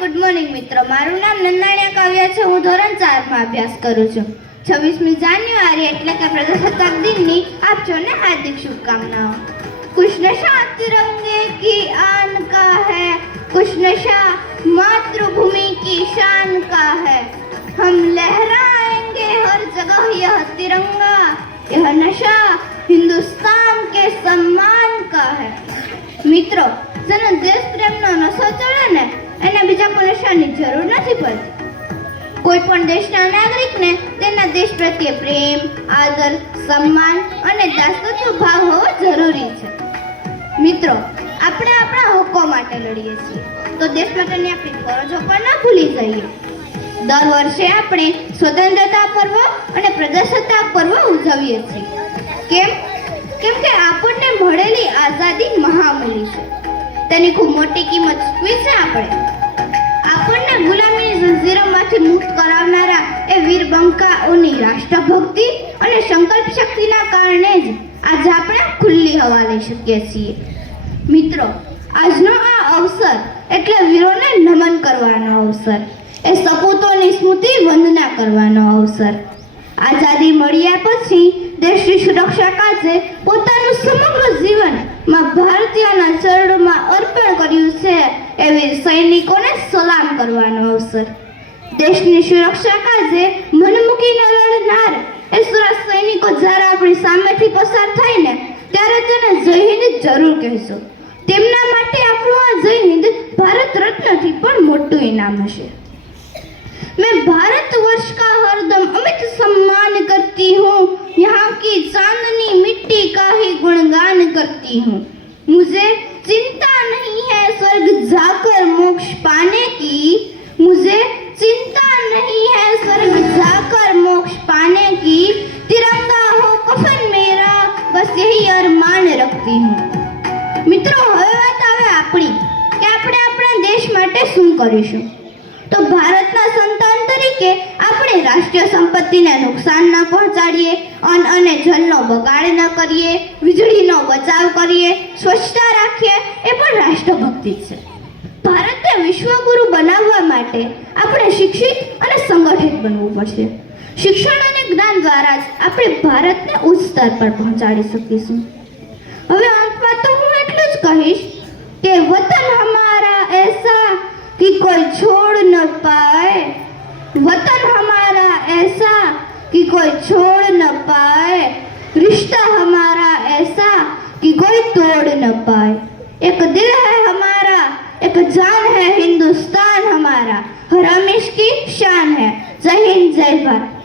Good morning મિત્રો. મારું નામ નંદાણીયા કાવ્યા છે. હું ધોરણ 4 માં અભ્યાસ કરું છું. 26મી જાન્યુઆરી એટલે કે પ્રજાસત્તાક દિનની આપ સૌને હાર્દિક શુભકામનાઓ. कुछ नशा तिरंगे की आन का है, कुछ नशा मातृभूमि की शान का है. हम लहराएंगे हर जगह यह तिरंगा, यह नशा हिंदुस्तान के सम्मान का है. મિત્રો, જેનો દેશ પ્રેમનો નશો ચડે ને એને બીજા કોઈ નશાની જરૂર નથી પડતી. કોઈ પણ દેશના નાગરિકને તેના દેશ પ્રત્યે પ્રેમ, આદર, સન્માન અને દાસત્વ ભાવ હોવો જરૂરી છે. મિત્રો, આપણે આપણા હકો માટે લડીએ છીએ તો દેશ માટેની આપણી ફરજો પણ ના ભૂલી જઈએ. દર વર્ષે આપણે સ્વતંત્રતા પર્વ અને પ્રજાસત્તાક પર્વ ઉજવીએ છીએ. કેમ કે આપણને મળેલી આઝાદી મહામૂલી છે. તેની ખૂબ મોટી કિંમત ચૂકવી છે આપણને ગુલામીની જંજીરોમાંથી મુક્ત કરાવનારા એ વીર બંકાઓની રાષ્ટ્રભક્તિ અને સંકલ્પ શક્તિના કારણે જ આજે આપણે ખુલ્લી હવા લઈ શકીએ છીએ. મિત્રો, આજનો આ અવસર એટલે વીરોને નમન કરવાનો અવસર, એ સપૂતોની સ્મૃતિ વંદના કરવાનો અવસર. આઝાદી મળ્યા પછી દેશની સુરક્ષા કાજે પોતાનું સમગ્ર જીવન ભારતીયોના ચરણોમાં અર્પણ કર્યું છે એવી સૈનિકોને સલામ કરવાનો અવસર. દેશની સુરક્ષા કાજે મન મૂકીને લડનાર એ સુરત સૈનિકો જ્યારે આપણી સામેથી પસાર થાય ને ત્યારે તેને જય હિન્દ જરૂર કહેશો. તેમના માટે આપણું આ જય હિન્દ ભારત રત્નથી પણ મોટું ઇનામ હશે. मैं भारतवर्ष का हरदम अमित सम्मान करती हूँ, यहाँ की चांदनी मिट्टी का ही गुणगान करती हूँ. मुझे चिंता नहीं है स्वर्ग जाकर मोक्ष पाने की, मुझे चिंता नहीं है स्वर्ग जाकर मोक्ष पाने की, तिरंगा हो कफन मेरा बस यही अरमान रखती हूँ. મિત્રો, હવે વાત આવે આપણી કે આપણે આપણા દેશ માટે શું કરીશું. તો ભારતના સંતાન તરીકે આપણે રાષ્ટ્રીય સંપત્તિને નુકસાન ન પહોંચાડીએ, અન્ન અને જળનો બગાડ ન કરીએ, વીજળીનો બચાવ કરીએ, સ્વચ્છતા રાખીએ, એ પણ રાષ્ટ્રભક્તિ છે. ભારતને વિશ્વગુરુ બનાવવા માટે આપણે શિક્ષિત અને સંગઠિત બનવું પડશે. શિક્ષણ અને જ્ઞાન દ્વારા જ આપણે ભારતને ઉચ્ચ સ્તર પર પહોંચાડી શકીશું. હવે અંતમાં તો હું એટલું જ કહીશ કે વતન હમારા એસા कि कोई छोड़ न पाए, वतन हमारा ऐसा कि कोई छोड़ न पाए, रिश्ता हमारा ऐसा कि कोई तोड़ न पाए. एक दिल है हमारा, एक जान है हिंदुस्तान हमारा, हर हमेश की शान है. जय हिंद, जय भारत.